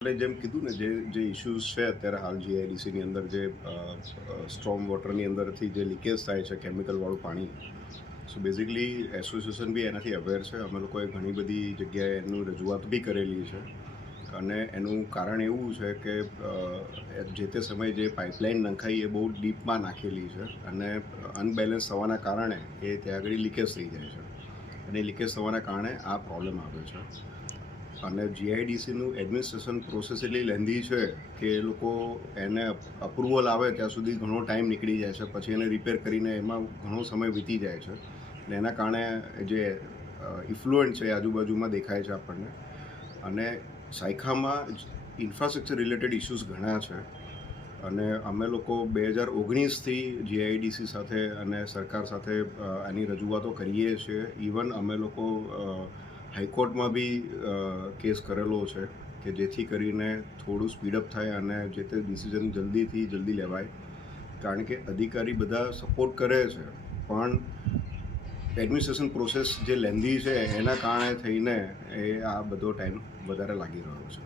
એટલે જેમ કીધું ને જે ઇશ્યુઝ છે અત્યારે હાલ જીઆઈડીસીની અંદર જે સ્ટ્રોમ વોટરની અંદરથી જે લીકેજ થાય છે કેમિકલવાળું પાણી. સો બેઝિકલી એસોસિએશન બી એનાથી અવેર છે. અમે લોકોએ ઘણી બધી જગ્યાએ એનું રજૂઆત બી કરેલી છે અને એનું કારણ એવું છે કે જે તે સમયે જે પાઇપલાઇન નંખાઈ એ બહુ ડીપમાં નાખેલી છે અને અનબેલેન્સ થવાના કારણે એ ત્યાં આગળ લીકેજ થઈ જાય છે અને લીકેજ થવાના કારણે આ પ્રોબ્લેમ આવે છે. અને જીઆઈડીસીનું એડમિનિસ્ટ્રેશન પ્રોસેસ એટલી લેન્ધી છે કે એ લોકો એને અપ્રુવલ આવે ત્યાં સુધી ઘણો ટાઈમ નીકળી જાય છે, પછી એને રિપેર કરીને એમાં ઘણો સમય વીતી જાય છે અને એના કારણે જે ઇફ્લુઅન્ટ છે એ આજુબાજુમાં દેખાય છે આપણને. અને સાયખામાં ઇન્ફ્રાસ્ટ્રક્ચર રિલેટેડ ઇસ્યુઝ ઘણા છે અને અમે લોકો 2019થી જીઆઈડીસી સાથે અને સરકાર સાથે આની રજૂઆતો કરીએ છીએ. ઇવન અમે લોકો હાઈકોર્ટમાં બી કેસ કરેલો છે કે જેથી કરીને થોડું સ્પીડઅપ થાય અને જે તે ડિસિઝન જલ્દી લેવાય, કારણ કે અધિકારી બધા સપોર્ટ કરે છે પણ એડમિનિસ્ટ્રેશન પ્રોસેસ જે લેન્ધી છે એના કારણે થઈને આ બધો ટાઈમ વધારે લાગી રહ્યો છે.